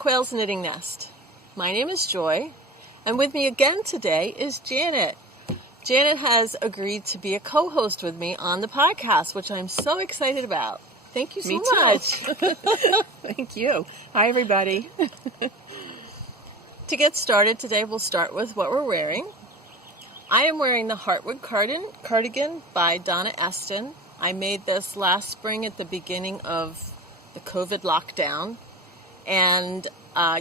Quail's Knitting Nest. My name is Joy, and with me again today is Janet. Janet has agreed to be a co-host with me on the podcast, which I'm so excited about. Thank you so much. Thank you. Hi, everybody. To get started today, we'll start with what we're wearing. I am wearing the Heartwood cardigan by Donna Estin. I made this last spring at the beginning of the COVID lockdown, and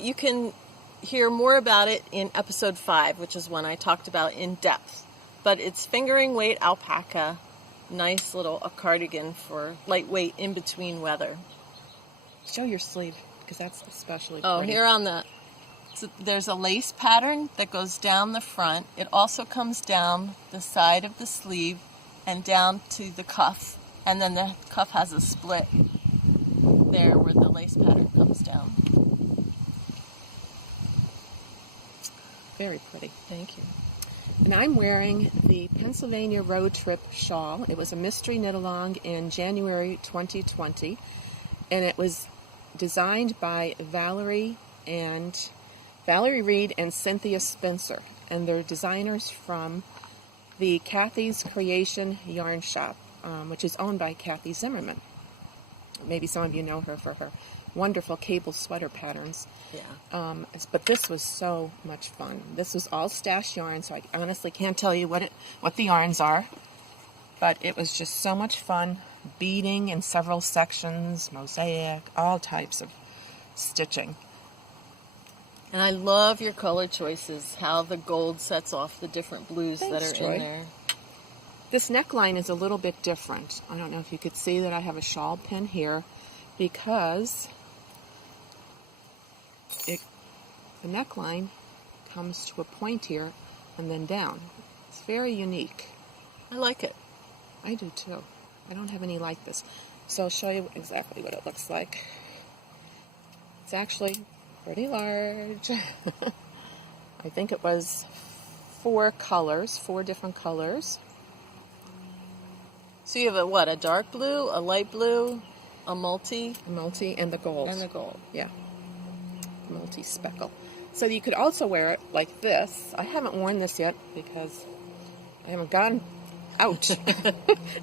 you can hear more about it in episode 5, which is when I talked about in depth. But it's fingering weight alpaca, nice little a cardigan for lightweight in between weather. Show your sleeve, because that's especially Oh, pretty. here on the, so there's a lace pattern that goes down the front. It also comes down the side of the sleeve and down to the cuff. And then the cuff has a split there where the lace pattern comes down. Very pretty. Thank you. And I'm wearing the Pennsylvania Road Trip shawl. It was a mystery knit-along in January 2020. And it was designed by Valerie Reed and Cynthia Spencer. And they're designers from the Kathy's Creation Yarn Shop, which is owned by Kathy Zimmermann. Maybe some of you know her for her wonderful cable sweater patterns. Yeah. But this was so much fun. This was all stash yarn, so I honestly can't tell you what the yarns are. But it was just so much fun. Beading in several sections, mosaic, all types of stitching. And I love your color choices, how the gold sets off the different blues that are Joy. in there. This neckline is a little bit different. I don't know if you could see that I have a shawl pin here because the neckline comes to a point here and then down. It's very unique. I like it. I do too. I don't have any like this. So I'll show you exactly what it looks like. It's actually pretty large. I think it was 4 different colors. So you have a dark blue, a light blue, a multi, and the gold. and the gold. Yeah. Multi-speckle. So you could also wear it like this. I haven't worn this yet because I haven't gone out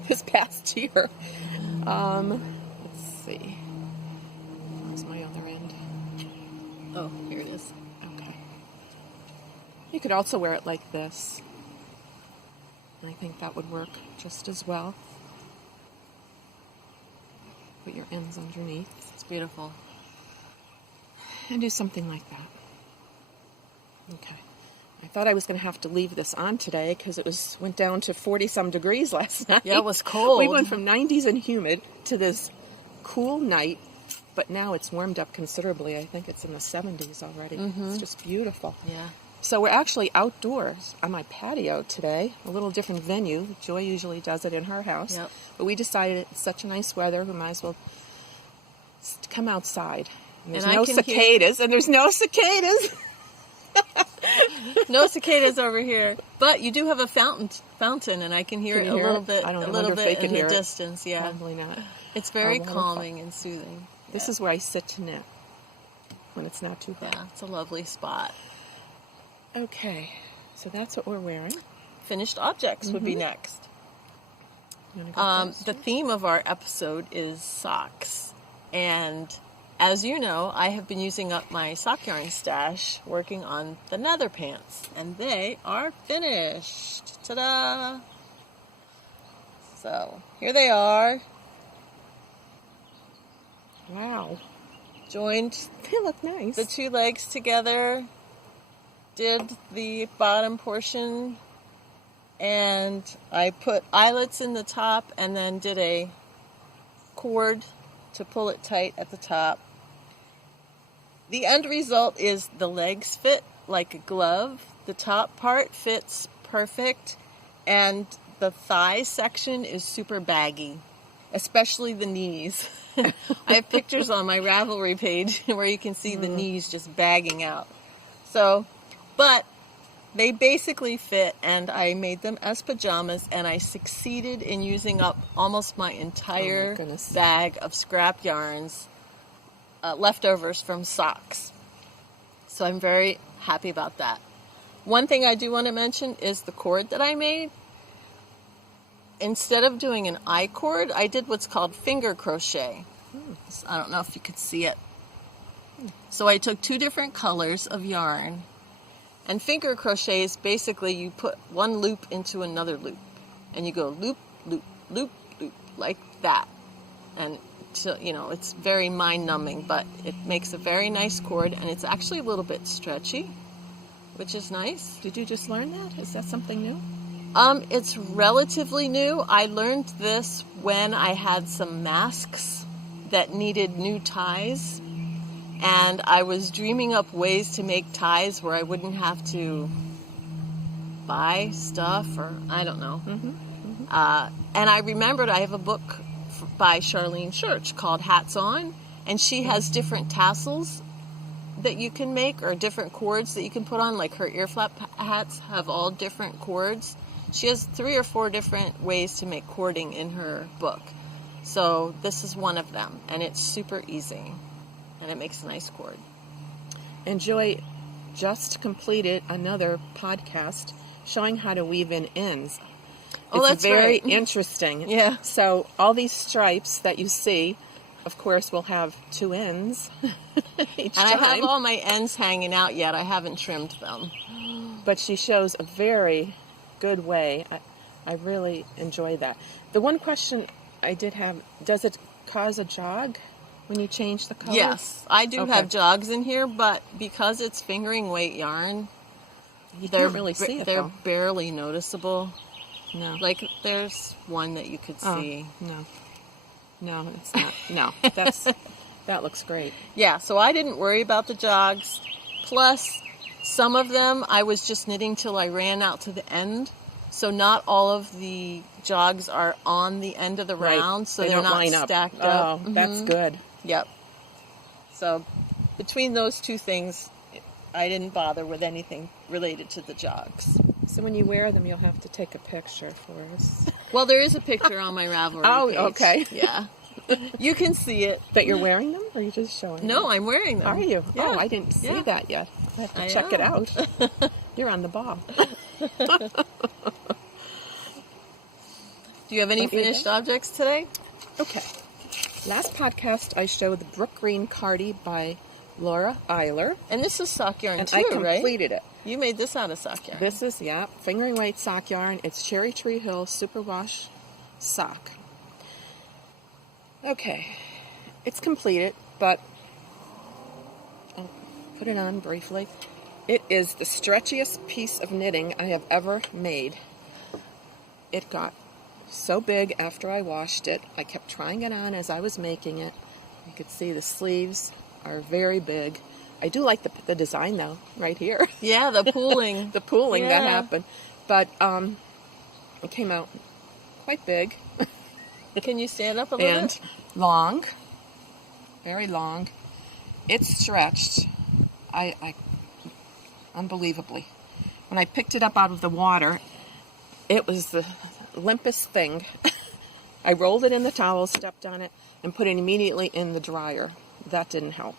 this past year. Let's see. Where's my other end? Oh, here it is. Okay. You could also wear it like this. I think that would work just as well. Put your ends underneath. It's beautiful. And do something like that. Okay. I thought I was going to have to leave this on today because it went down to 40-some degrees last night. Yeah, it was cold. We went from 90s and humid to this cool night, but now it's warmed up considerably. I think it's in the 70s already. Mm-hmm. It's just beautiful. Yeah. So we're actually outdoors on my patio today, a little different venue. Joy usually does it in her house. Yep. But we decided it's such a nice weather, we might as well come outside. And there's no cicadas, and there's no cicadas. No cicadas over here. But you do have a fountain, and I can hear it a little bit, I don't know, a little wonder if bit they in can the hear it. distance. Yeah. Probably not. It's very wonderful. calming and soothing. This is where I sit to knit when it's not too hot. Yeah, it's a lovely spot. Okay, so that's what we're wearing. Finished objects would be next. You wanna go first? The theme of our episode is socks. And as you know, I have been using up my sock yarn stash working on the Nether pants. And they are finished. Ta-da! So, here they are. Wow, Joined they look nice. the 2 legs together. Did the bottom portion. And I put eyelets in the top and then did a cord to pull it tight at the top. The end result is the legs fit like a glove. The top part fits perfect. And the thigh section is super baggy, especially the knees. I have pictures on my Ravelry page where you can see the knees just bagging out. So, but they basically fit, and I made them as pajamas, and I succeeded in using up almost my entire bag of scrap yarns, leftovers from socks. So I'm very happy about that. One thing I do want to mention is the cord that I made. Instead of doing an I cord, I did what's called finger crochet. So I don't know if you could see it. So I took 2 different colors of yarn. And finger crochet is basically you put one loop into another loop. And you go loop, loop, loop, loop, like that. And, you know, it's very mind-numbing, but it makes a very nice cord. And it's actually a little bit stretchy, which is nice. Did you just learn that? Is that something new? It's relatively new. I learned this when I had some masks that needed new ties. And I was dreaming up ways to make ties where I wouldn't have to buy stuff or I don't know. And I remembered I have a book by Charlene Church called Hats On. And she has different tassels that you can make or different cords that you can put on. Like her ear flap hats have all different cords. She has 3 or 4 different ways to make cording in her book. So this is one of them. And it's super easy. And it makes a nice cord. And Joy just completed another podcast showing how to weave in ends. Oh, it's that's very right. interesting. Yeah. So all these stripes that you see, of course, will have 2 ends each time. I have all my ends hanging out yet. I haven't trimmed them. But she shows a very good way. I really enjoy that. The one question I did have, does it cause a jog when you change the color? Yes, I do have jogs in here, but because it's fingering weight yarn, you can't really see it, they're though. barely noticeable. No. Like, there's one that you could see. No, it's not. No, that looks great. Yeah, so I didn't worry about the jogs. Plus, some of them I was just knitting till I ran out to the end. So not all of the jogs are on the end of the round, so they they're don't not line up. stacked up. Oh, that's good. Yep. So between those 2 things, I didn't bother with anything related to the jogs. So when you wear them, you'll have to take a picture for us. Well, there is a picture on my Ravelry page. Okay. Yeah. You can see it. That you're wearing them, or are you just showing them? No, I'm wearing them. Are you? Yeah. Oh, I didn't see that yet. I have to check it out. You're on the ball. Do you have any finished objects today? Okay. Last podcast, I showed the Brookgreen Cardi by Laura Aylor. And this is sock yarn And too, I right? completed it. You made this out of sock yarn. This is, fingering weight sock yarn. It's Cherry Tree Hill Superwash sock. Okay. It's completed, but I'll put it on briefly. It is the stretchiest piece of knitting I have ever made. It got so big after I washed it. I kept trying it on as I was making it. You could see the sleeves are very big. I do like the design, though, right here. Yeah, the pooling. The pooling that Yeah. happened. But it came out quite big. Can you stand up a little And bit? long. Very long. It's stretched. I unbelievably. When I picked it up out of the water, it was the limpest thing. I rolled it in the towel, stepped on it, and put it immediately in the dryer. That didn't help.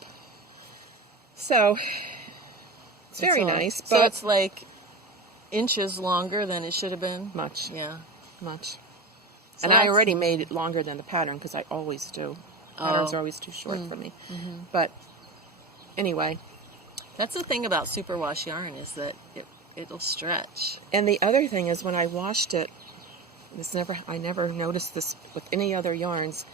So, it's very nice. But So it's like inches longer than it should have been? much. Yeah. Much. So And I that's- already made it longer than the pattern because I always do. Patterns are always too short for me. But anyway. That's the thing about superwash yarn is that it'll stretch. And the other thing is when I washed it, I never noticed this with any other yarns.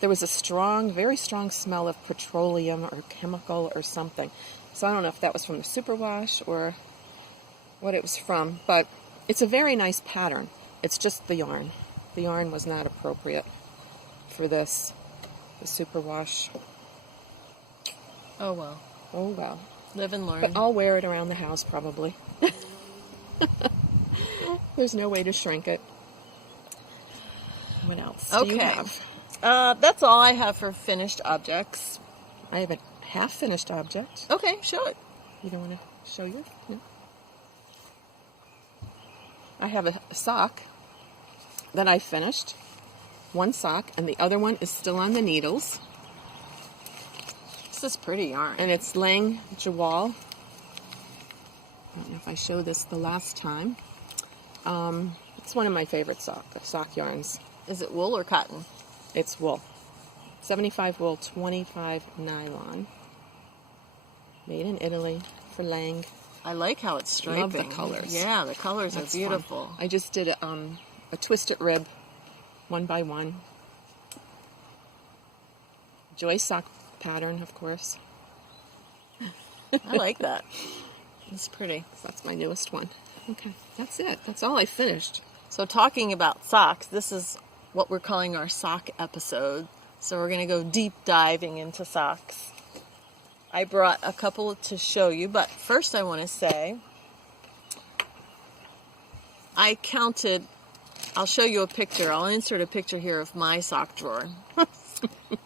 There was a strong, very strong smell of petroleum or chemical or something. So I don't know if that was from the superwash or what it was from. But it's a very nice pattern. It's just the yarn. The yarn was not appropriate for this. The superwash. Oh, well. Oh, well. Live and learn. But I'll wear it around the house probably. There's no way to shrink it. What else do you have? That's all I have for finished objects. I have a half-finished object. Okay, show it. You don't want to show yours? No? I have a sock that I finished. One sock, and the other one is still on the needles. This is pretty yarn. And it's Lang Jawal don't know if I showed this the last time. It's one of my favorite sock yarns. Is it wool or cotton? It's wool. 75 wool, 25 nylon. Made in Italy for Lang. I like how it's striping. Love the colors. Yeah, the colors That's are beautiful. fun. I just did a twisted rib, 1x1. Joy sock pattern, of course. I like that. It's pretty. So that's my newest one. Okay, that's it. That's all I finished. So talking about socks, this is what we're calling our sock episode. So we're going to go deep diving into socks. I brought a couple to show you, but first I want to say I counted, I'll show you a picture. I'll insert a picture here of my sock drawer.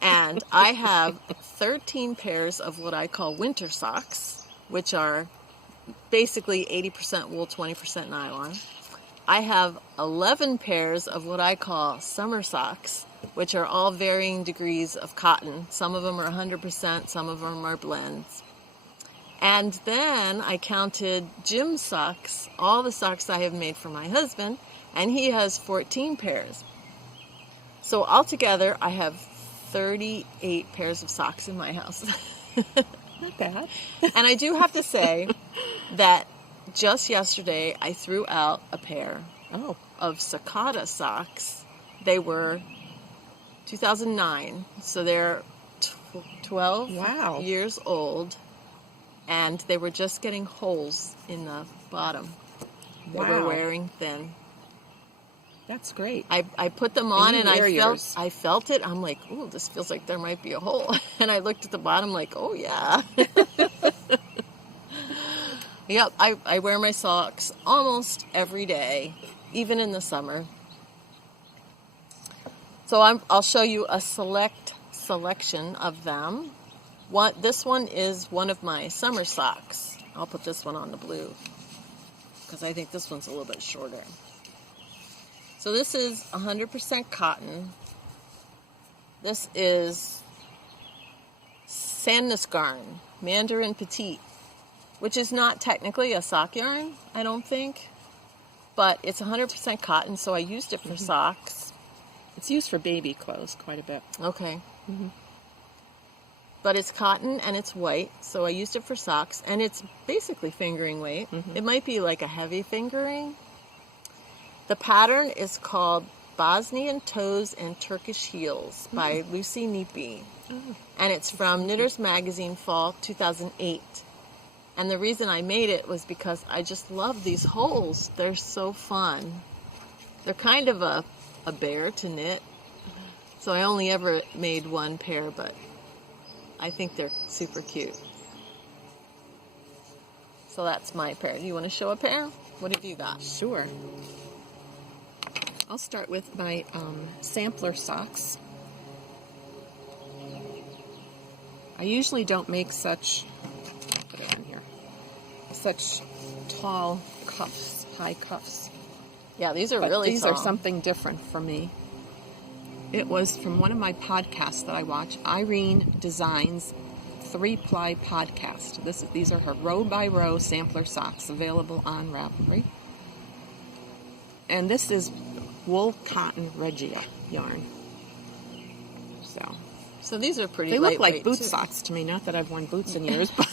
And I have 13 pairs of what I call winter socks, which are basically 80% wool, 20% nylon. I have 11 pairs of what I call summer socks, which are all varying degrees of cotton. Some of them are 100%, some of them are blends. And then I counted gym socks, all the socks I have made for my husband, and he has 14 pairs. So altogether, I have 38 pairs of socks in my house. Not bad. And I do have to say that just yesterday, I threw out a pair of cicada socks. They were 2009, so they're 12 years old, and they were just getting holes in the bottom. They were wearing thin. That's great. I put them on and I felt it. I'm like, ooh, this feels like there might be a hole. And I looked at the bottom like, oh yeah. Yep, I wear my socks almost every day, even in the summer. So I'll show you a selection of them. This one is one of my summer socks. I'll put this one on the blue because I think this one's a little bit shorter. So this is 100% cotton. This is Sandnes Garn, Mandarin Petit, which is not technically a sock yarn, I don't think, but it's 100% cotton, so I used it for socks. It's used for baby clothes quite a bit. Okay. But it's cotton and it's white, so I used it for socks, and it's basically fingering weight. It might be like a heavy fingering. The pattern is called Bosnian Toes and Turkish Heels by Lucy Neatby, and it's from Knitter's Magazine Fall 2008. And the reason I made it was because I just love these holes. They're so fun. They're kind of a bear to knit, so I only ever made one pair, but I think they're super cute. So that's my pair. Do you want to show a pair? What have you got? Sure. I'll start with my sampler socks. I usually don't make such tall cuffs, high cuffs. Yeah, these are but really these tall. are something different for me. It was from one of my podcasts that I watch, Irene Designs 3-ply podcast. These are her row by row sampler socks available on Ravelry. And this is wool cotton Regia yarn. So these are pretty They look like lightweight, boot too. socks to me. Not that I've worn boots in years, but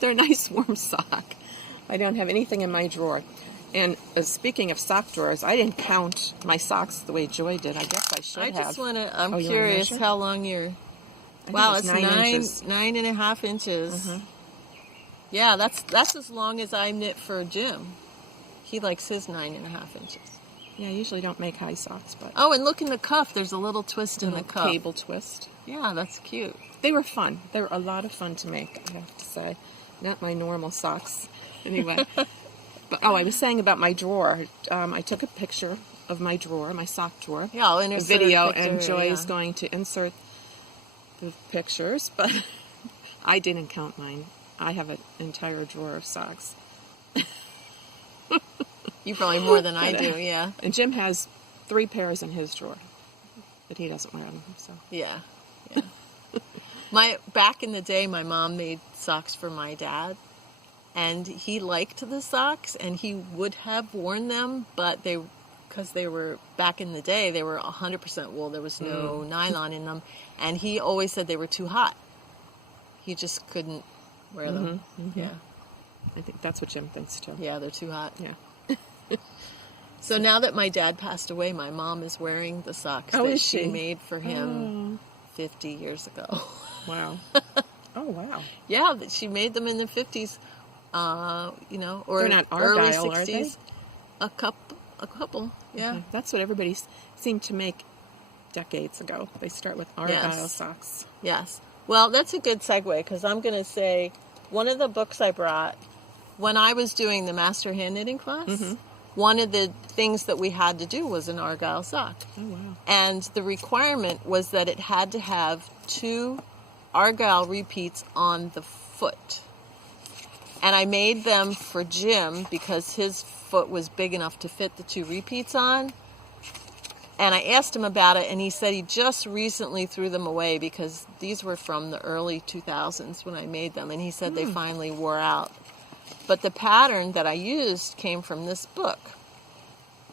they're a nice warm sock. I don't have anything in my drawer. And speaking of sock drawers, I didn't count my socks the way Joy did. I guess I should have. I just want to, I'm you curious wanna how long you're, wow, it's 9.5 inches. Yeah, that's as long as I knit for Jim. He likes his 9.5 inches. Yeah, I usually don't make high socks, but... Oh, and look in the cuff. There's a little twist in the cuff. Cable twist. Yeah, that's cute. They were fun. They were a lot of fun to make, I have to say. Not my normal socks. Anyway. But I was saying about my drawer. I took a picture of my drawer, my sock drawer. Yeah, I'll a insert video, a picture, and Joy is going to insert the pictures, but I didn't count mine. I have an entire drawer of socks. You probably more than I do, yeah. And Jim has 3 pairs in his drawer, but he doesn't wear them. So Yeah. Back in the day, my mom made socks for my dad, and he liked the socks, and he would have worn them, but because they were, back in the day, they were 100% wool. There was no nylon in them, and he always said they were too hot. He just couldn't wear them. Yeah. I think that's what Jim thinks too. Yeah, they're too hot. Yeah. So now that my dad passed away, my mom is wearing the socks that she made for him 50 years ago. Wow. Oh, wow. Yeah, that she made them in the 50s, you know, or they're not early Argyle, 60s. are they? A couple, yeah. Okay. That's what everybody seemed to make decades ago. They start with Argyle socks. Yes. Well, that's a good segue, because I'm going to say one of the books I brought, when I was doing the master hand knitting class, one of the things that we had to do was an Argyle sock. Oh, wow. And the requirement was that it had to have 2 Argyle repeats on the foot. And I made them for Jim because his foot was big enough to fit the 2 repeats on. And I asked him about it, and he said he just recently threw them away because these were from the early 2000s when I made them, and he said they finally wore out. But the pattern that I used came from this book,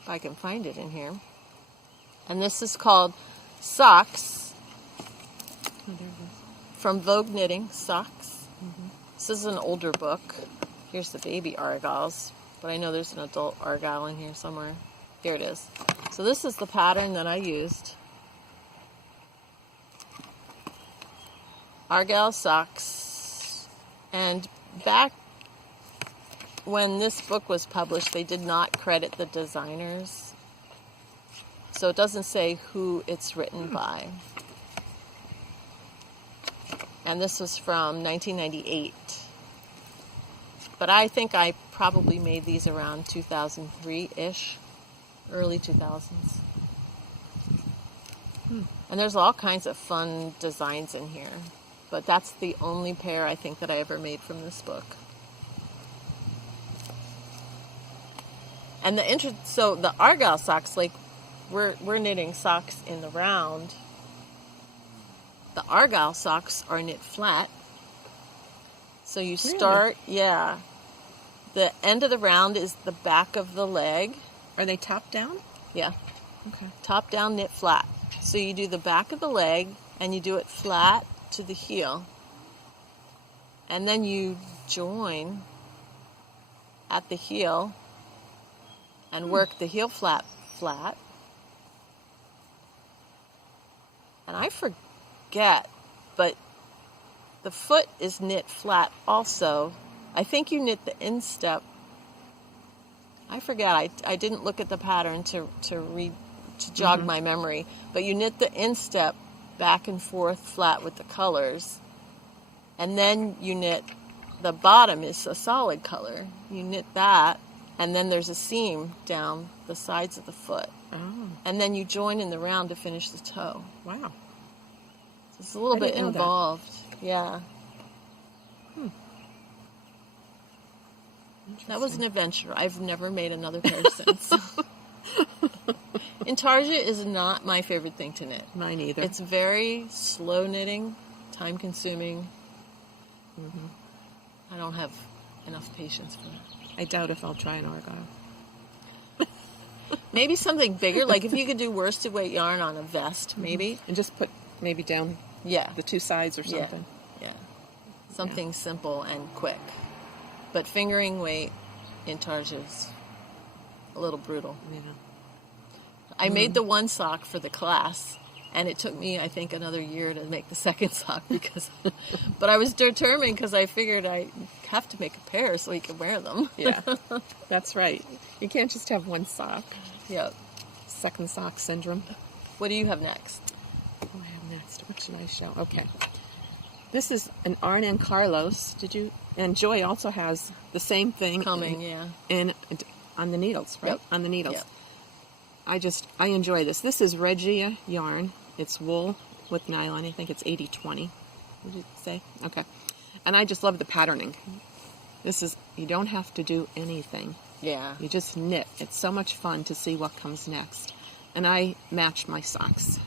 if I can find it in here. And this is called Socks, from Vogue Knitting, Socks. This is an older book. Here's the baby Argyles, but I know there's an adult Argyle in here somewhere. Here it is. So this is the pattern that I used. Argyle socks. And back when this book was published, they did not credit the designers. So it doesn't say who it's written by. And this was from 1998. But I think I probably made these around 2003-ish. Early 2000s. And there's all kinds of fun designs in here. But that's the only pair I think that I ever made from this book. And so the Argyle socks, like we're knitting socks in the round. The Argyle socks are knit flat. So you start, the end of the round is the back of the leg. Are they top down? Yeah. Okay. Top down, knit flat. So you do the back of the leg, and you do it flat to the heel. And then you join at the heel and work the heel flat. And I forget, but the foot is knit flat also. I think you knit the instep. I forget. I didn't look at the pattern to jog my memory. But you knit the instep back and forth flat with the colors. And then you knit, the bottom is a solid color. You knit that, and then there's a seam down the sides of the foot. Oh. And then you join in the round to finish the toe. Wow. So it's a little bit involved. Yeah. That was an adventure. I've never made another pair since. Intarsia is not my favorite thing to knit. Mine either. It's very slow knitting, time consuming. I don't have enough patience for that. I doubt if I'll try an Argyle. Maybe something bigger, like if you could do worsted weight yarn on a vest, maybe. And just put maybe down the 2 sides or something. Yeah. Something simple and quick. But fingering weight intarsia is a little brutal. Yeah. I made the one sock for the class, and it took me, I think, another year to make the second sock but I was determined because I figured I have to make a pair so he could wear them. Yeah, that's right. You can't just have one sock. Yep. Second sock syndrome. What do you have next? What do I have next? What should I show? Okay. This is an Arne and Carlos. And Joy also has the same thing coming, on the needles, right? Yep. On the needles. Yep. I enjoy this. This is Regia yarn. It's wool with nylon. I think it's 80-20. What did you say? Okay. And I just love the patterning. You don't have to do anything. Yeah. You just knit. It's so much fun to see what comes next. And I matched my socks.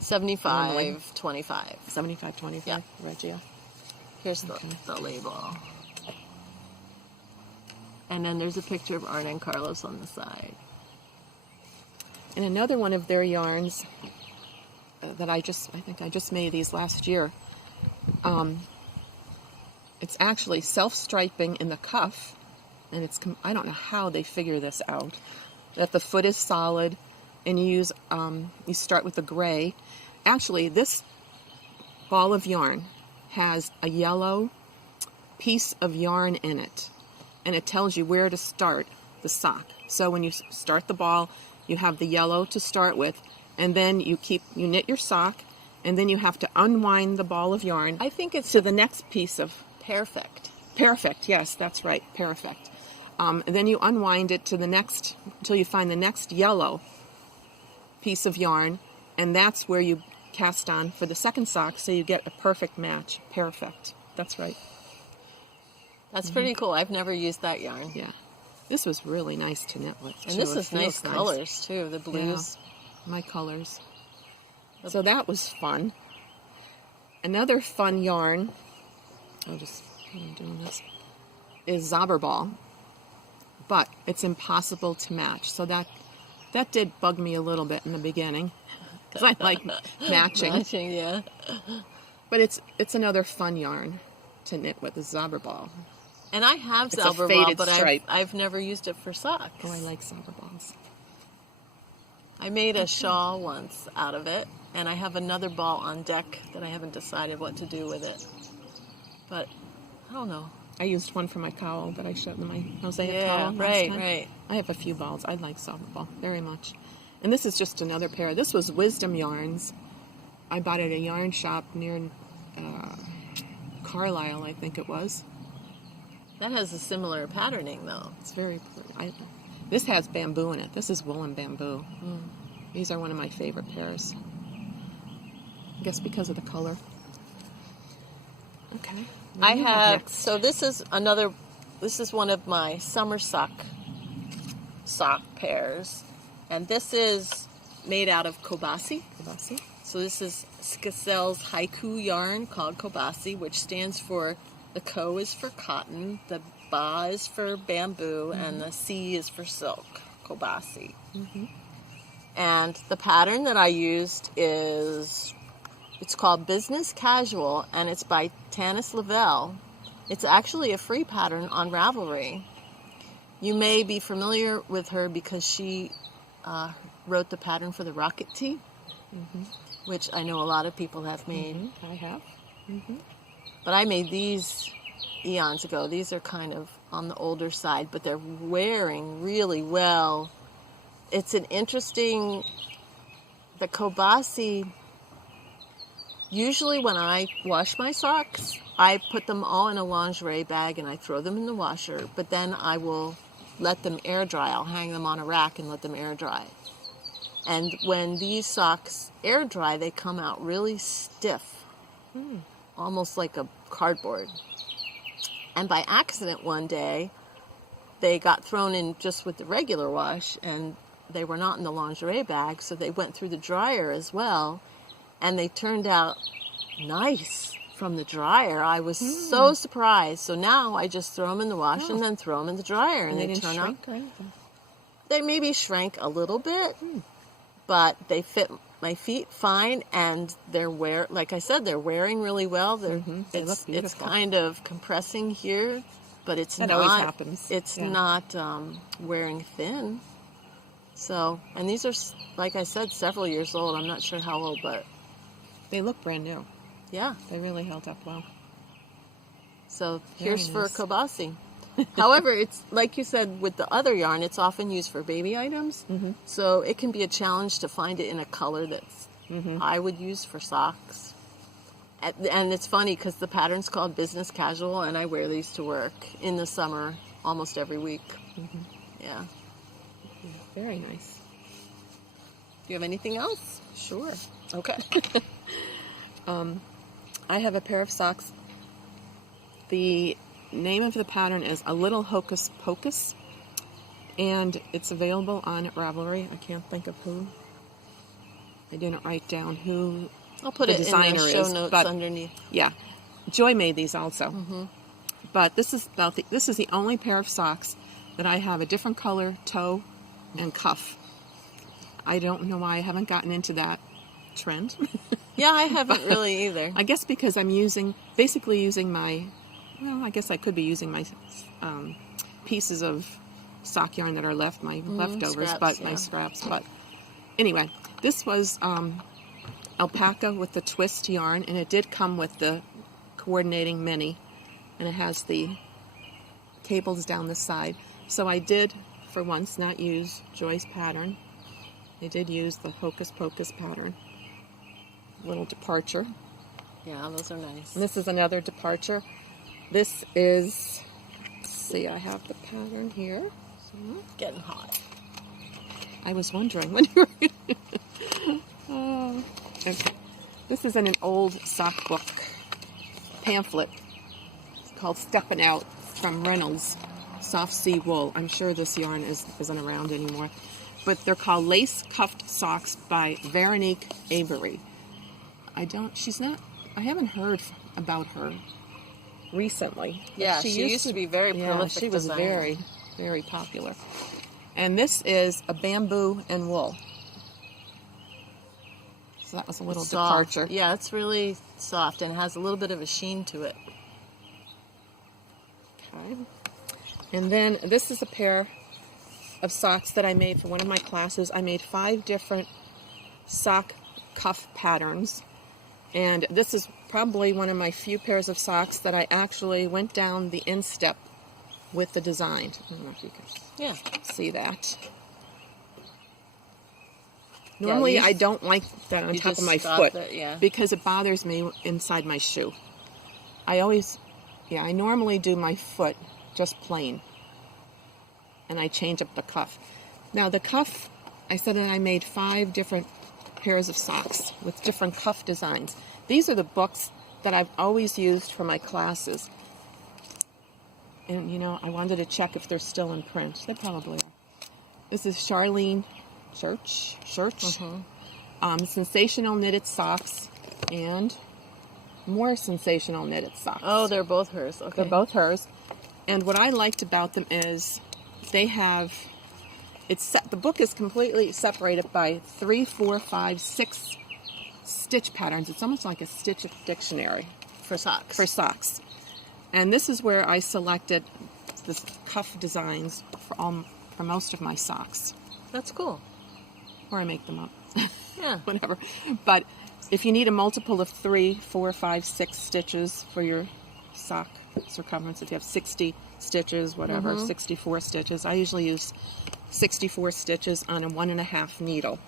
75-25. 75-25, yeah. Regia. Here's the label. And then there's a picture of Arne and Carlos on the side. And another one of their yarns that I think I just made these last year. It's actually self-striping in the cuff, and I don't know how they figure this out. That the foot is solid, and you start with the gray. Actually, this ball of yarn has a yellow piece of yarn in it, and it tells you where to start the sock. So when you start the ball, you have the yellow to start with, and then you knit your sock, and then you have to unwind the ball of yarn. I think it's to the next piece of Pairfect. Pairfect, yes, that's right, Pairfect. And then you unwind it to the next until you find the next yellow piece of yarn, and that's where you cast on for the second sock, so you get a perfect match. Pairfect. That's right. That's pretty cool. I've never used that yarn. Yeah. This was really nice to knit with, and this is nice colors, too. The blues. Yeah, my colors. So that was fun. Another fun yarn, I'm doing this, is Zauberball. But it's impossible to match. So that did bug me a little bit in the beginning, because I like matching. Matching, yeah. But it's another fun yarn to knit with, is Zauberball. And I have It's a Zauberball, faded but stripe. I've never used it for socks. Oh, I like Zauberballs. I made a shawl once out of it, and I have another ball on deck that I haven't decided what to do with it. But I don't know. I used one for my cowl that I showed them, my mosaic Yeah, cowl last right, time. right. I have a few balls. I like Zauberball very much. And this is just another pair. This was Wisdom Yarns. I bought it at a yarn shop near Carlisle, I think it was. That has a similar patterning, though. It's very pretty. This has bamboo in it. This is wool and bamboo. These are one of my favorite pairs. I guess because of the color. Okay. I have, so this is one of my summer sock pairs. And this is made out of CoBaSi. CoBaSi. So this is Skacell's HiKoo yarn called CoBaSi, which stands for, the Co is for cotton, the Ba is for bamboo, and the C is for silk, CoBaSi. And the pattern that I used it's called Business Casual, and it's by Tanis Lavelle. It's actually a free pattern on Ravelry. You may be familiar with her because she wrote the pattern for the Rocket Tee, which I know a lot of people have made. I have. But I made these eons ago. These are kind of on the older side, but they're wearing really well. It's an interesting, the CoBaSi, usually when I wash my socks, I put them all in a lingerie bag and I throw them in the washer, but then I will let them air dry. I'll hang them on a rack and let them air dry. And when these socks air dry, they come out really stiff, almost like a cardboard. And by accident one day, they got thrown in just with the regular wash, and they were not in the lingerie bag, so they went through the dryer as well, and they turned out nice from the dryer. I was so surprised. So now I just throw them in the wash and then throw them in the dryer, and they didn't turn shrink out. or anything? They maybe shrank a little bit, but they fit my feet fine, and like I said, they're wearing really well. They look It's beautiful. kind of compressing here, but it's That not. always happens. It's Yeah. not wearing thin. So, and these are, like I said, several years old. I'm not sure how old, but They look brand new. yeah. They really held up well. So Very here's for nice. CoBaSi. However, it's like you said with the other yarn, it's often used for baby items. So it can be a challenge to find it in a color that's I would use for socks. And it's funny because the pattern's called Business Casual, and I wear these to work in the summer almost every week. Yeah. Very nice. Do you have anything else? Sure. Okay. I have a pair of socks. The name of the pattern is A Little Hocus Pocus, and it's available on Ravelry. I can't think of who. I didn't write down who I'll put the it in designer the show is, notes but underneath. yeah, Joy made these also. But this is the only pair of socks that I have a different color toe and cuff. I don't know why I haven't gotten into that trend. Yeah, I haven't really either. I guess because I'm basically using my, well, I guess I could be using my pieces of sock yarn that are left, my leftovers, scraps, my yeah. scraps. But anyway, this was alpaca with the twist yarn, and it did come with the coordinating mini, and it has the cables down the side. So I did, for once, not use Joy's pattern. I did use the Hocus Pocus pattern. Little departure. Yeah, those are nice. And this is another departure. This is, let's see, I have the pattern here. Getting hot. I was wondering when you were oh, okay. This is in an old sock book pamphlet. It's called Steppin' Out from Reynolds Soft Sea Wool. I'm sure this yarn isn't around anymore. But they're called Lace Cuffed Socks by Veronique Avery. I haven't heard about her recently. Yeah, she used to be very prolific. She was designer. very, very popular. And this is a bamboo and wool. So that was a little Soft. departure. Yeah, it's really soft and has a little bit of a sheen to it. Okay. And then this is a pair of socks that I made for one of my classes. I made 5 different sock cuff patterns. And this is probably one of my few pairs of socks that I actually went down the instep with the design. I don't know if you can see that. Normally, I don't like that on top of my foot because it bothers me inside my shoe. I normally do my foot just plain. And I change up the cuff. Now the cuff, I said that I made 5 different pairs of socks with different cuff designs. These are the books that I've always used for my classes. And, I wanted to check if they're still in print. They probably are. This is Charlene Church. Sensational Knitted Socks and more Sensational Knitted Socks. Oh, they're both hers. Okay. They're both hers. And what I liked about them is they have, the book is completely separated by 3, 4, 5, 6 stitch patterns. It's almost like a stitch dictionary. For socks. And this is where I selected the cuff designs for most of my socks. That's cool. Or I make them up. Yeah. Whatever. But if you need a multiple of 3, 4, 5, 6 stitches for your sock circumference, if you have 60 stitches, whatever, 64 stitches, I usually use 64 stitches on a 1.5 needle.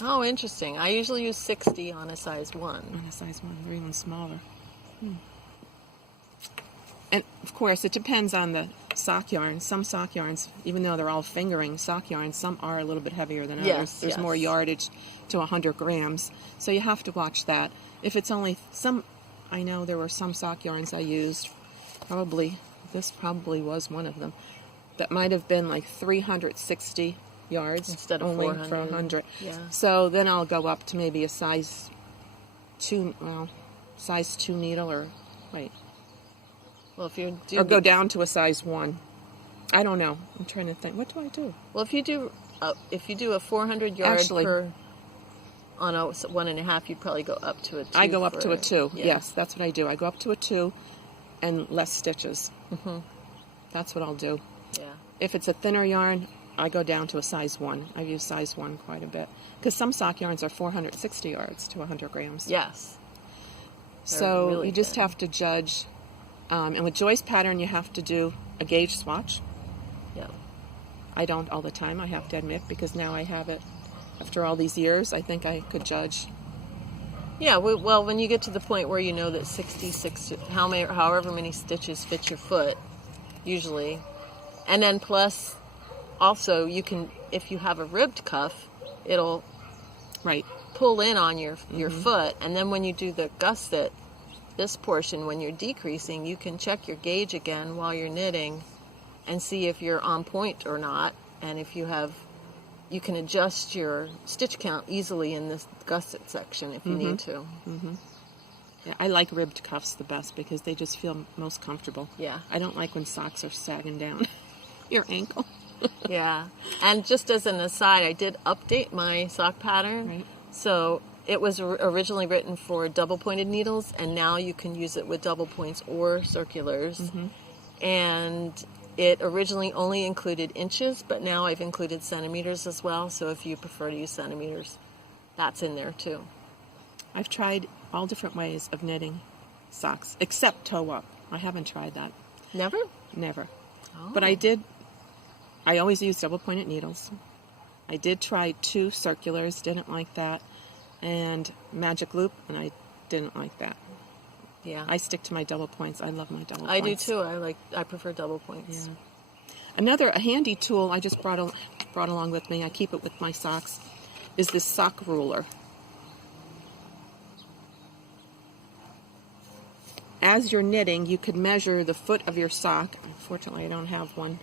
Oh, interesting. I usually use 60 on a size 1. On a size 1, or even smaller. And, of course, it depends on the sock yarn. Some sock yarns, even though they're all fingering sock yarns, some are a little bit heavier than others. There's more yardage to 100 grams. So you have to watch that. If it's only I know there were some sock yarns I used, this probably was one of them, that might have been like 360 yards instead of only 400. for 100. Yeah. So then I'll go up to maybe a size 2 needle, or well, if you do, or go down to a size 1. I don't know. I'm trying to think. What do I do? Well, if you do a 400 yard on a 1.5, you'd probably go up to a 2. I go up to a 2. Yeah. Yes, that's what I do. I go up to a 2 and less stitches. That's what I'll do. Yeah. If it's a thinner yarn, I go down to a size 1. I've used size 1 quite a bit. Because some sock yarns are 460 yards to 100 grams. Yes. So really you just good. have to judge. And with Joy's pattern, you have to do a gauge swatch. Yeah. I don't all the time, I have to admit, because now I have it. After all these years, I think I could judge. Yeah, well, when you get to the point where you know that 66, however many stitches fit your foot, usually, and then plus, also you can, if you have a ribbed cuff, it'll pull in on your foot, and then when you do the gusset, this portion, when you're decreasing, you can check your gauge again while you're knitting, and see if you're on point or not, and if you can adjust your stitch count easily in this gusset section if you need to. Yeah, I like ribbed cuffs the best because they just feel most comfortable. Yeah. I don't like when socks are sagging down. your ankle. Yeah. And just as an aside, I did update my sock pattern. Right. So it was originally written for double pointed needles, and now you can use it with double points or circulars. Mm-hmm. And it originally only included inches, but now I've included centimeters as well. So if you prefer to use centimeters, that's in there too. I've tried all different ways of knitting socks, except toe up. I haven't tried that. Never? Never. Oh. But I always use double pointed needles. I did try 2 circulars, didn't like that, and magic loop, and I didn't like that. Yeah. I stick to my double points. I love my double I points. do too. I prefer double points. Yeah. A handy tool I just brought along with me, I keep it with my socks, is this sock ruler. As you're knitting, you could measure the foot of your sock. Unfortunately, I don't have one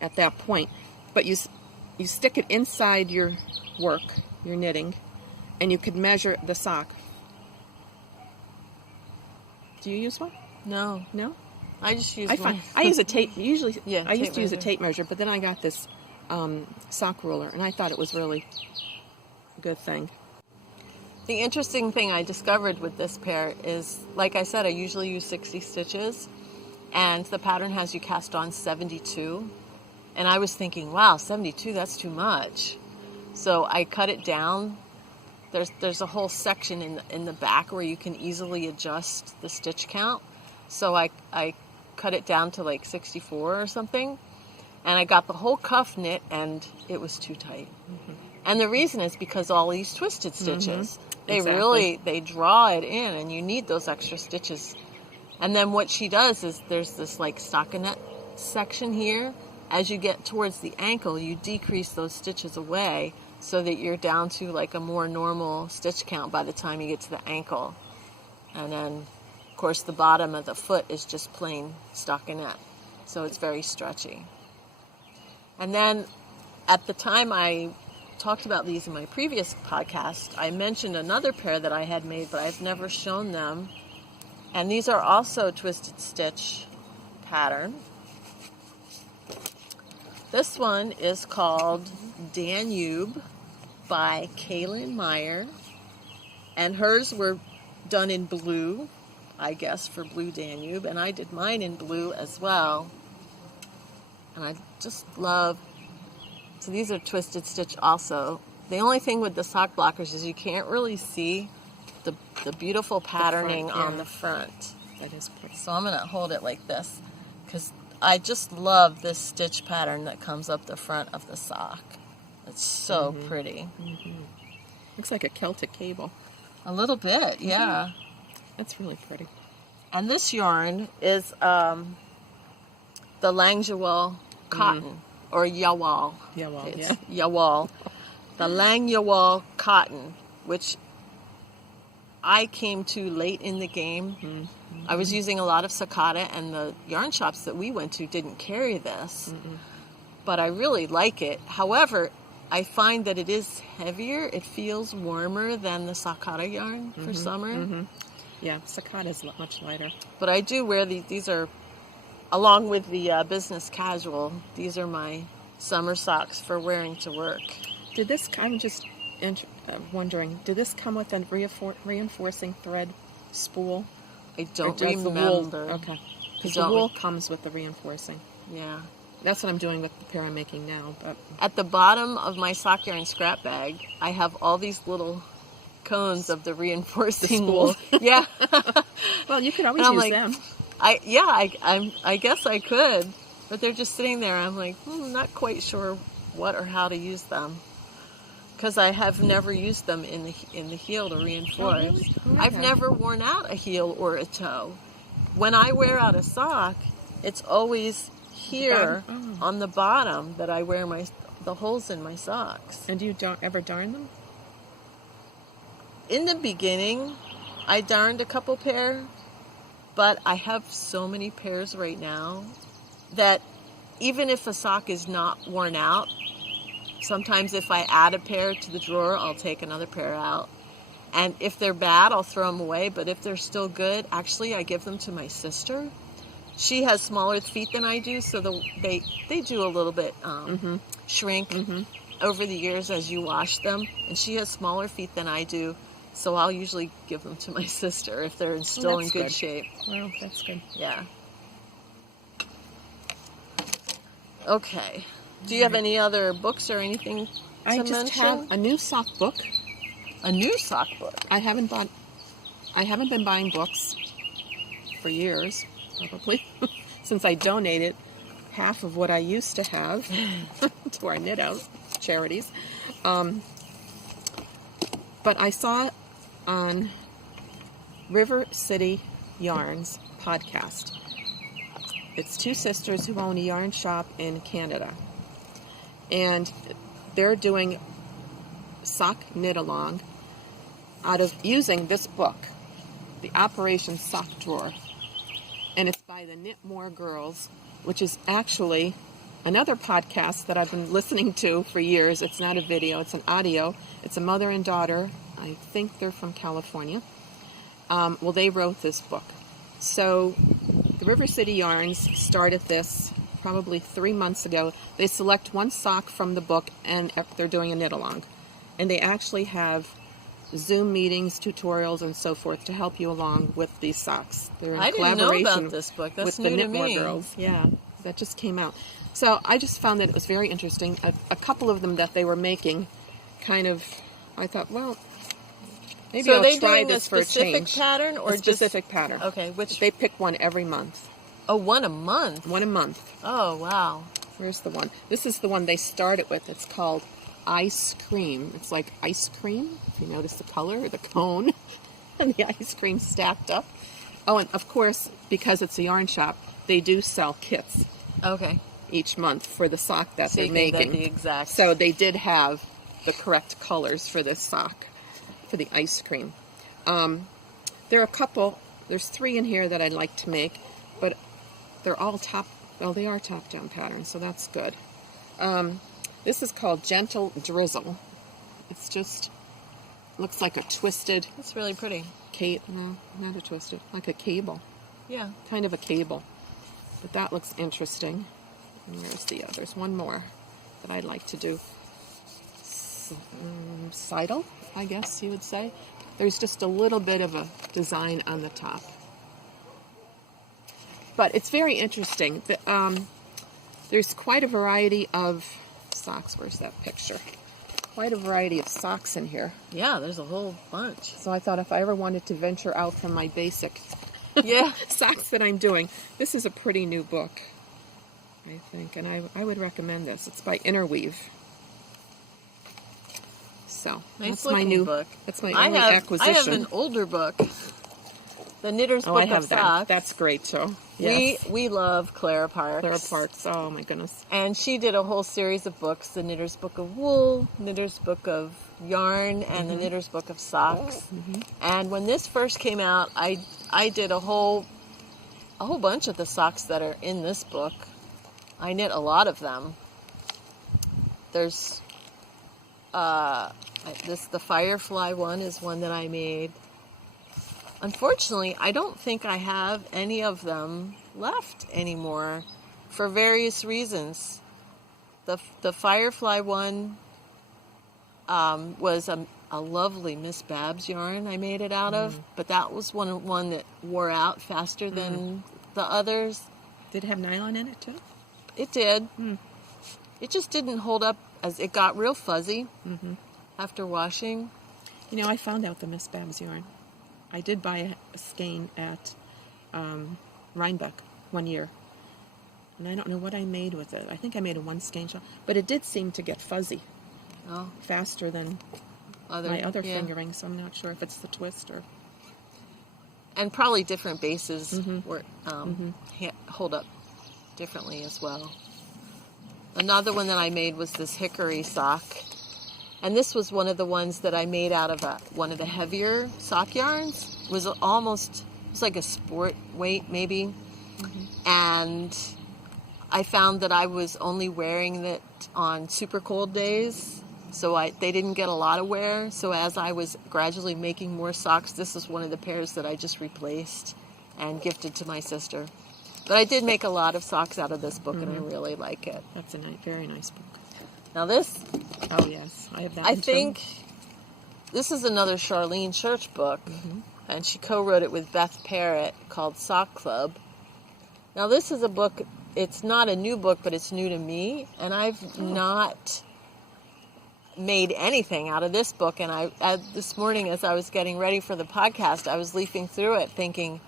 at that point. But you stick it inside your work, your knitting, and you could measure the sock. Do you use one? No. No? I just use I use a tape, usually, Yeah, I used tape to use a measure. tape measure, but then I got this sock ruler, and I thought it was really a good thing. The interesting thing I discovered with this pair is, like I said, I usually use 60 stitches, and the pattern has you cast on 72. And I was thinking, wow, 72, that's too much. So I cut it down. There's a whole section in the back where you can easily adjust the stitch count. So I cut it down to like 64 or something, and I got the whole cuff knit, and it was too tight. Mm-hmm. And the reason is because all these twisted stitches, they draw it in, and you need those extra stitches. And then what she does is there's this like stockinette section here. As you get towards the ankle, you decrease those stitches away so that you're down to like a more normal stitch count by the time you get to the ankle. And then, of course, the bottom of the foot is just plain stockinette. So it's very stretchy. And then at the time I talked about these in my previous podcast, I mentioned another pair that I had made, but I've never shown them. And these are also twisted stitch pattern. This one is called Danube by Schachenmayr, and hers were done in blue, I guess, for Blue Danube, and I did mine in blue as well. And I just love, so these are twisted stitch also. The only thing with the sock blockers is you can't really see the beautiful patterning on the front. That is pretty. So I'm going to hold it like this because I just love this stitch pattern that comes up the front of the sock. It's so pretty. Mm-hmm. Looks like a Celtic cable. A little bit, yeah. That's really pretty. And this yarn is the Langjewel cotton, or Yawal. Yawal, It's Yawal. The Langjewel cotton, which I came to late in the game. Mm-hmm. I was using a lot of Sakata, and the yarn shops that we went to didn't carry this. Mm-mm. But I really like it. However, I find that it is heavier. It feels warmer than the Sakata yarn for summer. Mm-hmm. Yeah, Sakata is much lighter. But I do wear these. These are, along with the business casual, these are my summer socks for wearing to work. Did this, I'm just wondering, did this come with a reinforcing thread spool? I don't remember. Okay. Because the wool comes with the reinforcing. Yeah. That's what I'm doing with the pair I'm making now. But at the bottom of my sock yarn scrap bag, I have all these little cones of the reinforcing wool. Yeah. Well, you could always use them. I guess I could, but they're just sitting there. I'm like, not quite sure what or how to use them, because I have never used them in the heel to reinforce. Oh, really? Okay. I've never worn out a heel or a toe. When I wear out a sock, it's always here on the bottom that I wear the holes in my socks. And do you ever darn them? In the beginning, I darned a couple pair, but I have so many pairs right now that even if a sock is not worn out, sometimes if I add a pair to the drawer, I'll take another pair out. And if they're bad, I'll throw them away. But if they're still good, actually, I give them to my sister she has smaller feet than I do, so they do a little bit shrink over the years as you wash them. And she has smaller feet than I do, so I'll usually give them to my sister if they're still in good shape. Well, that's good. Yeah. Okay. Do you have any other books or anything to mention? I just have a new sock book. A new sock book? I haven't been buying books for years, probably, since I donated half of what I used to have to our knit out charities. But I saw on River City Yarns podcast. It's two sisters who own a yarn shop in Canada. And they're doing sock knit along out of using this book, the Operation Sock Drawer. And it's by the Knit More Girls, which is actually another podcast that I've been listening to for years. It's not a video, it's an audio. It's a mother and daughter. I think they're from California. Well, they wrote this book. So the River City Yarns started this probably 3 months ago. They select one sock from the book and they're doing a knit along. And they actually have Zoom meetings, tutorials, and so forth to help you along with these socks. They're in I didn't know collaboration about this book. That's with new the to Knitmore me. Girls. Yeah, that just came out. So I just found that it was very interesting. A couple of them that they were making, kind of, I thought, well, maybe So are I'll they try doing this a for a specific change. pattern or A specific pattern. Okay, which? They pick one every month. Oh, one a month. One a month. Oh, wow. Here's the one. This is the one they started with. It's called Ice Cream. It's like ice cream, if you notice the color, the cone, and the ice cream stacked up. Oh, and of course, because it's a yarn shop, they do sell kits Okay. each month for the sock that So they're you can get making. the exact. So they did have the correct colors for this sock, for the ice cream. There are a couple, there's 3 in here that I'd like to make, but they're all they are top-down patterns, so that's good. This is called Gentle Drizzle. It's just, looks like a twisted, It's really pretty. no, not a twisted, like a cable, Yeah. kind of a cable. But that looks interesting. And there's one more that I'd like to do. Seidel, I guess you would say. There's just a little bit of a design on the top. But it's very interesting. There's quite a variety of socks. Where's that picture? Quite a variety of socks in here. Yeah, there's a whole bunch. So I thought if I ever wanted to venture out from my basic Yeah. socks that I'm doing, this is a pretty new book, I think. And I would recommend this. It's by Interweave. So Nice that's my looking new book. That's my I only have acquisition. an older book. The Knitter's Oh, Book I have of that. Socks. That's great too. Yes. We love Clara Parks. Clara Parks. Oh my goodness. And she did a whole series of books, the Knitter's Book of Wool, Knitter's Book of Yarn, and the Knitter's Book of Socks. And when this first came out, I did a whole bunch of the socks that are in this book. I knit a lot of them. There's the Firefly one is one that I made. Unfortunately, I don't think I have any of them left anymore for various reasons. The Firefly one was a lovely Miss Babs yarn I made it out of, but that was one that wore out faster than the others. Did it have nylon in it too? It did. It just didn't hold up as it got real fuzzy after washing. You know, I found out the Miss Babs yarn. I did buy a skein at Rhinebeck one year. And I don't know what I made with it. I think I made a one skein shot. But it did seem to get fuzzy faster than my other fingering, so I'm not sure if it's the twist or... And probably different bases hold up differently as well. Another one that I made was this hickory sock. And this was one of the ones that I made out of one of the heavier sock yarns. It was like a sport weight maybe. And I found that I was only wearing it on super cold days. So they didn't get a lot of wear. So as I was gradually making more socks, this is one of the pairs that I just replaced and gifted to my sister. But I did make a lot of socks out of this book, and I really like it. That's a very nice book. Now this... Oh, yes. I have that I one, think too. this is another Charlene Church book, and she co-wrote it with Beth Parrott, called Sock Club. Now this is a book, it's not a new book, but it's new to me, and I've not made anything out of this book. And this morning, as I was getting ready for the podcast, I was leafing through it thinking,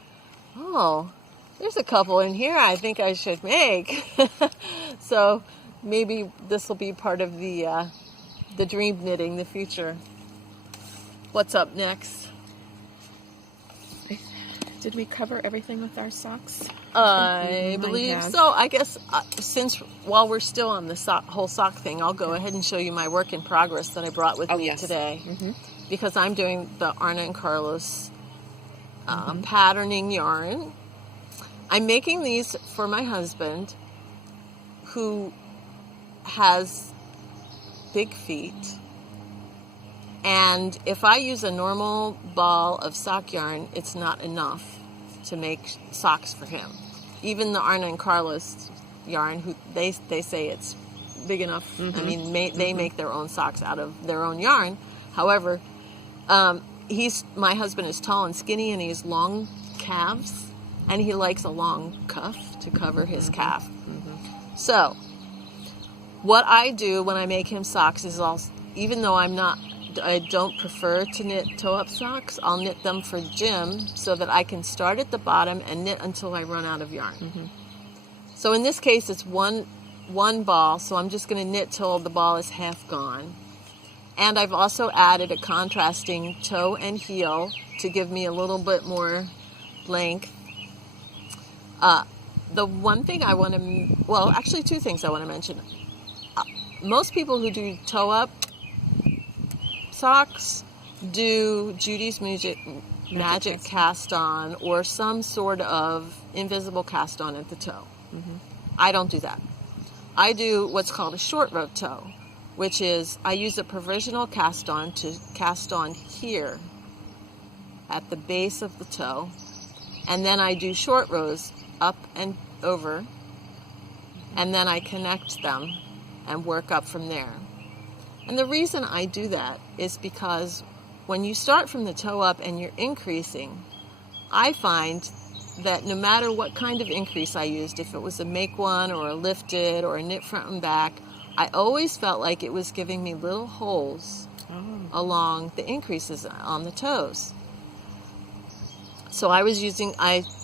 oh, there's a couple in here I think I should make. So maybe this will be part of the dream knitting, the future. What's up next? Did we cover everything with our socks? I believe so. I guess while we're still on the whole sock thing, I'll go ahead and show you my work in progress that I brought with me today. Because I'm doing the Arne and Carlos patterning yarn. I'm making these for my husband, who has big feet. And if I use a normal ball of sock yarn, it's not enough to make socks for him. Even the Arne and Carlos yarn, who they say it's big enough. I mean, they make their own socks out of their own yarn. However, my husband is tall and skinny, and he has long calves, and he likes a long cuff to cover his calf. So, what I do when I make him socks is even though I don't prefer to knit toe-up socks, I'll knit them for gym so that I can start at the bottom and knit until I run out of yarn. So in this case, it's one ball, so I'm just going to knit till the ball is half gone. And I've also added a contrasting toe and heel to give me a little bit more length. The one thing I want to... Well, actually two things I want to mention. Most people who do toe-up socks do Judy's Magic cast on or some sort of invisible cast on at the toe. I don't do that. I do what's called a short row toe, which is I use a provisional cast on to cast on here at the base of the toe, and then I do short rows up and over, and then I connect them and work up from there. And the reason I do that is because when you start from the toe up and you're increasing, I find that no matter what kind of increase I used, if it was a make one or a lifted or a knit front and back, I always felt like it was giving me little holes along the increases on the toes. So I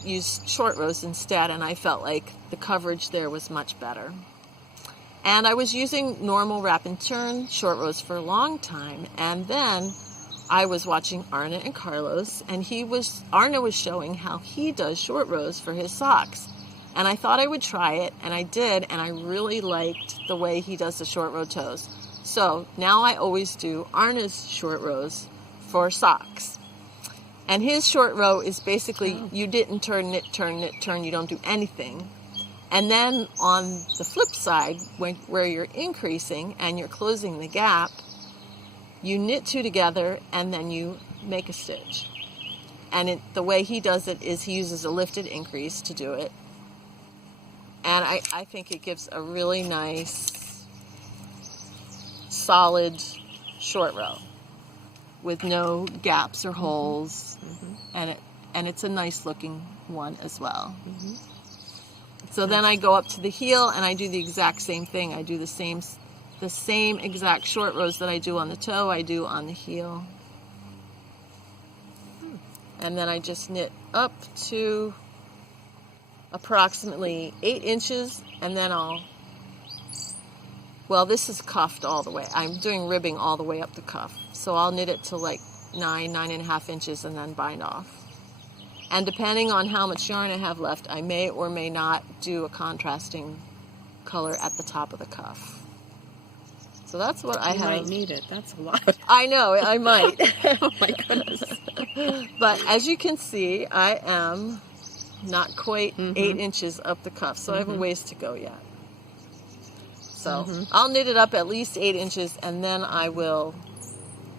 used short rows instead, and I felt like the coverage there was much better. And I was using normal wrap and turn short rows for a long time. And then I was watching Arne and Carlos, and Arne was showing how he does short rows for his socks. And I thought I would try it, and I did, and I really liked the way he does the short row toes. So now I always do Arne's short rows for socks. And his short row is basically you didn't turn, knit, turn, knit, turn, you don't do anything. And then on the flip side, where you're increasing and you're closing the gap, you knit two together and then you make a stitch. And the way he does it is he uses a lifted increase to do it. And I think it gives a really nice, solid short row with no gaps or holes. And it's a nice looking one as well. So then I go up to the heel and I do the exact same thing. I do the same exact short rows that I do on the toe, I do on the heel. And then I just knit up to approximately 8 inches, and then this is cuffed all the way. I'm doing ribbing all the way up the cuff. So I'll knit it to like 9.5 inches and then bind off. And depending on how much yarn I have left, I may or may not do a contrasting color at the top of the cuff. So that's what I have. You might need it. That's a lot. I know, I might. Oh my goodness. But as you can see, I am not quite 8 inches up the cuff, so I have a ways to go yet. So I'll knit it up at least 8 inches, and then I will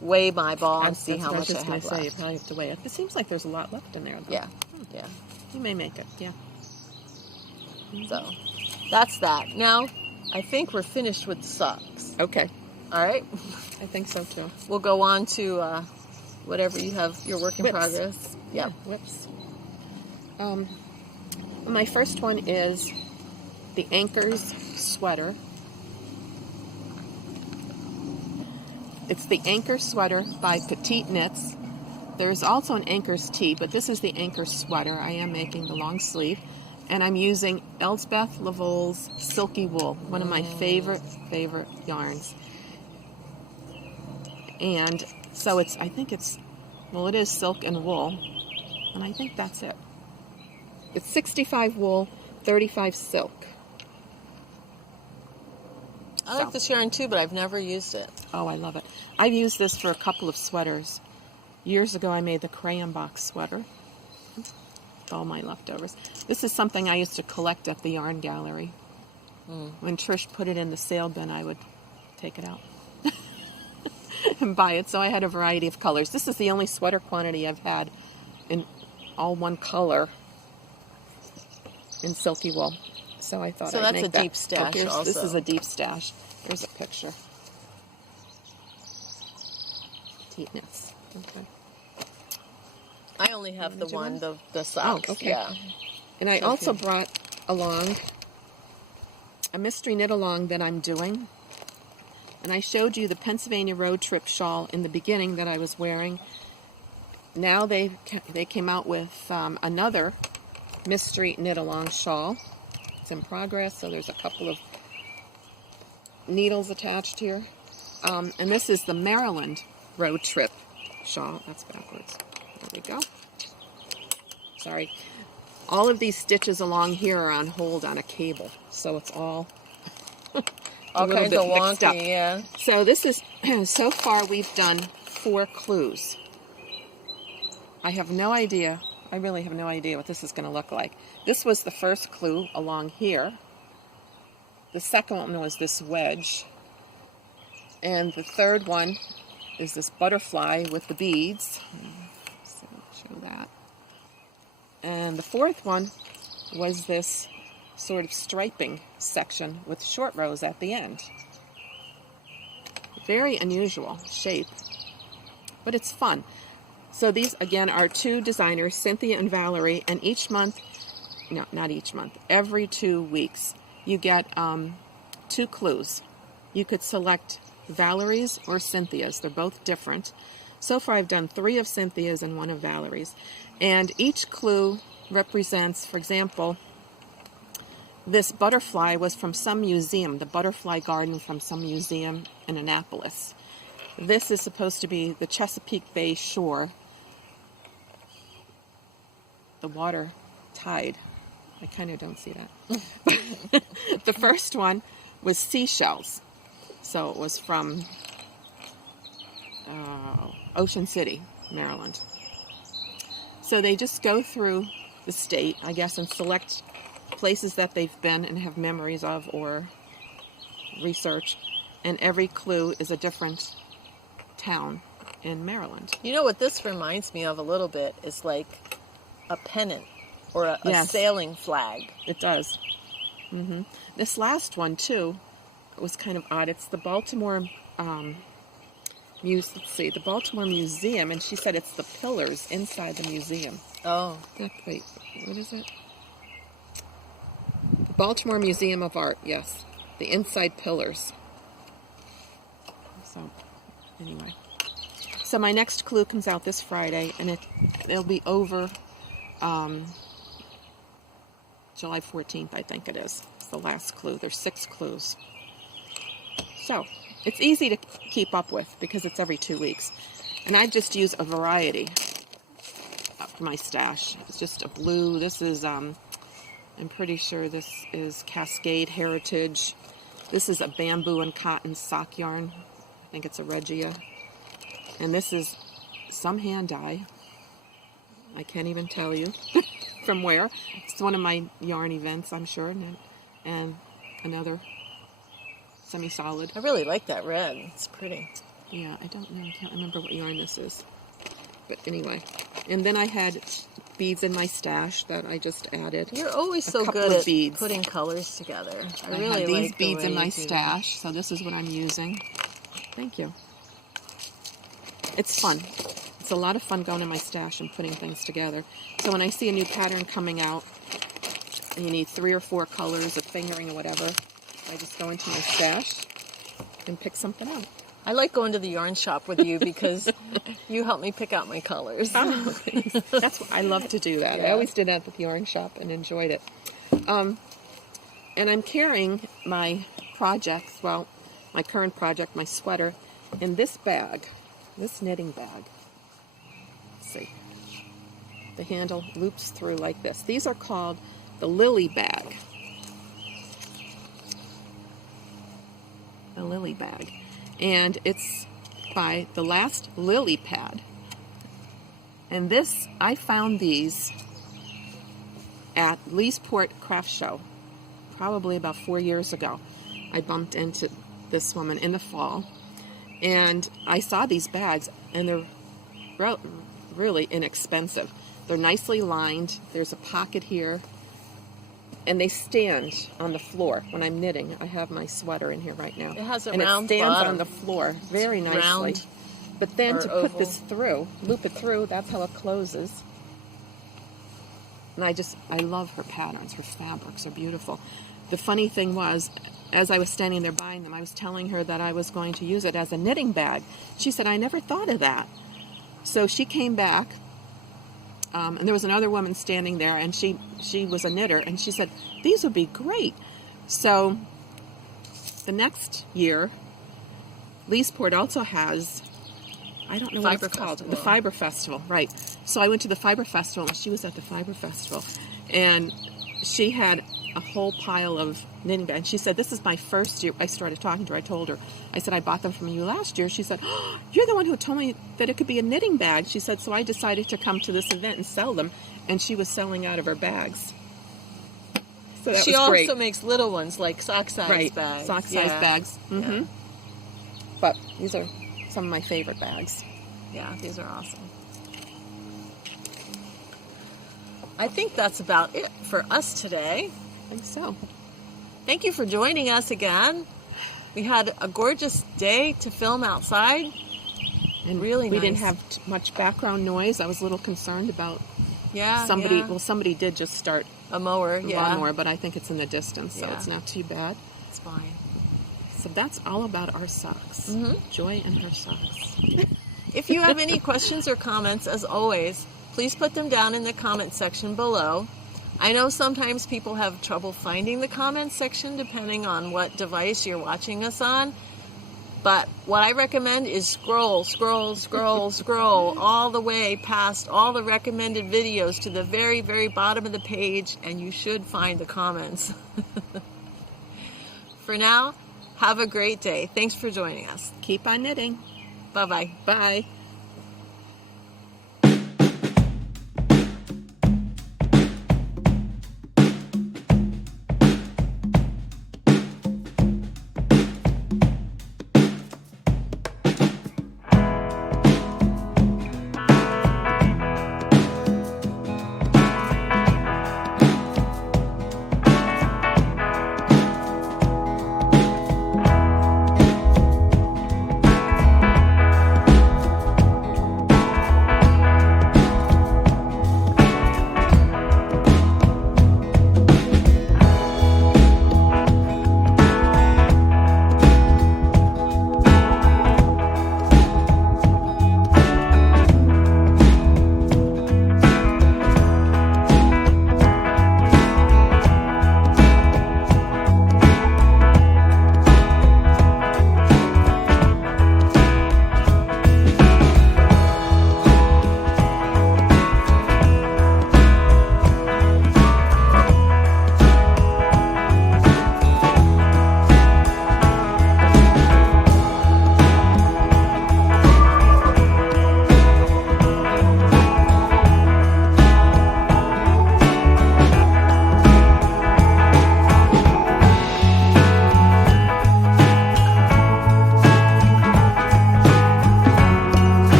weigh my ball and see how much I have left. You probably have to weigh it. It seems like there's a lot left in there, though. Yeah, yeah. You may make it, yeah. So that's that. Now, I think we're finished with socks. Okay. All right? I think so too. We'll go on to whatever you have, your work in Whips. progress. Yeah, whips. My first one is the Anchors sweater. It's the Anchor sweater by Petit Knits. There's also an Anchors tee, but this is the Anchor sweater. I am making the long sleeve. And I'm using Elsbeth Lavol's Silky Wool, one of my favorite yarns. And so it is silk and wool. And I think that's it. It's 65 wool, 35 silk. I like this yarn too, but I've never used it. Oh, I love it. I've used this for a couple of sweaters. Years ago, I made the crayon box sweater. All my leftovers. This is something I used to collect at the yarn gallery. When Trish put it in the sale bin, I would take it out and buy it. So I had a variety of colors. This is the only sweater quantity I've had in all one color in silky wool. So I thought I'd make that. So that's a deep stash also. This is a deep stash. There's a picture. Petit Knits. Okay. I only have the one, the socks. Oh, okay. Yeah. And I also brought along a mystery knit along that I'm doing. And I showed you the Pennsylvania road trip shawl in the beginning that I was wearing. Now they came out with another mystery knit along shawl. It's in progress, so there's a couple of needles attached here. And this is the Maryland road trip shawl. That's backwards. There we go. Sorry. All of these stitches along here are on hold on a cable, so it's all all kinds of wonky, yeah. So this is, so far we've done 4 clues. I have no idea, I really have no idea what this is going to look like. This was the first clue along here. The second one was this wedge. And the third one is this butterfly with the beads. So show that. And the fourth one was this sort of striping section with short rows at the end. Very unusual shape, but it's fun. So these, again, are 2 designers, Cynthia and Valerie, and each month, no, not each month, every 2 weeks, you get 2 clues. You could select Valerie's or Cynthia's. They're both different. So far I've done 3 of Cynthia's and 1 of Valerie's. And each clue represents, for example, this butterfly was from some museum, the butterfly garden from some museum in Annapolis. This is supposed to be the Chesapeake Bay shore. The water tide. I kind of don't see that. The first one was seashells. So it was from Ocean City, Maryland. So they just go through the state, I guess, and select places that they've been and have memories of or research. And every clue is a different town in Maryland. You know what this reminds me of a little bit is like a pennant or a Yes. sailing flag. It does. This last one, too, was kind of odd. It's the Baltimore the Baltimore Museum, and she said it's the pillars inside the museum. Oh. Wait, what is it? The Baltimore Museum of Art, yes. The inside pillars. So, anyway. So my next clue comes out this Friday, and it'll be over July 14th, I think it is. It's the last clue. There's 6 clues. So, it's easy to keep up with because it's every 2 weeks. And I just use a variety for my stash. It's just a blue. This is, I'm pretty sure this is Cascade Heritage. This is a bamboo and cotton sock yarn. I think it's a Regia. And this is some hand dye. I can't even tell you from where. It's one of my yarn events, I'm sure. And another semi-solid. I really like that red. It's pretty. Yeah, I don't know. I can't remember what yarn this is. But anyway. And then I had beads in my stash that I just added. You're always so good at putting colors together. I really have these like beads the way in my you do that. stash, so this is what I'm using. Thank you. It's fun. It's a lot of fun going in my stash and putting things together. So when I see a new pattern coming out, and you need 3 or 4 colors of fingering or whatever, I just go into my stash and pick something out. I like going to the yarn shop with you because you help me pick out my colors. That's what I love to do that. Yeah. I always did that at the yarn shop and enjoyed it. And I'm carrying my projects, well, my current project, my sweater, in this bag, this knitting bag. Let's see. The handle loops through like this. These are called the Lily bag. The Lily bag. And it's by The Last Lily Pad. And this, I found these at Leesport Craft Show, probably about 4 years ago. I bumped into this woman in the fall, and I saw these bags, and they're really inexpensive. They're nicely lined. There's a pocket here, and they stand on the floor when I'm knitting. I have my sweater in here right now. It has a and round it stands bottom. on the floor very nicely. Round but then to oval. put this through, loop it through, that's how it closes. And I love her patterns. Her fabrics are beautiful. The funny thing was, as I was standing there buying them, I was telling her that I was going to use it as a knitting bag. She said, I never thought of that. So she came back, and there was another woman standing there, and she was a knitter, and she said, these would be great. So the next year, Leesport also has, I don't know what it's called, the Fiber Festival, right. So I went to the Fiber Festival, and she was at the Fiber Festival, and she had a whole pile of knitting bags. She said, this is my first year. I started talking to her. I told her, I said, I bought them from you last year. She said, oh, you're the one who told me that it could be a knitting bag. She said, so I decided to come to this event and sell them. And she was selling out of her bags. So that she was great. also makes little ones like sock-size bags. Sock-size bags. Mm-hmm. Yeah. But these are some of my favorite bags. Yeah, these are awesome. I think that's about it for us today. I think so. Thank you for joining us again. We had a gorgeous day to film outside. And really we nice. didn't have much background noise. I was a little concerned about somebody. Well, somebody did just start a mower, the lawnmower, but I think it's in the distance, so it's not too bad. It's fine. So that's all about our socks. Mm-hmm. Joy and her socks. If you have any questions or comments, as always, please put them down in the comment section below. I know sometimes people have trouble finding the comments section depending on what device you're watching us on. But what I recommend is scroll all the way past all the recommended videos to the very, very bottom of the page, and you should find the comments. For now, have a great day. Thanks for joining us. Keep on knitting. Bye-bye. Bye.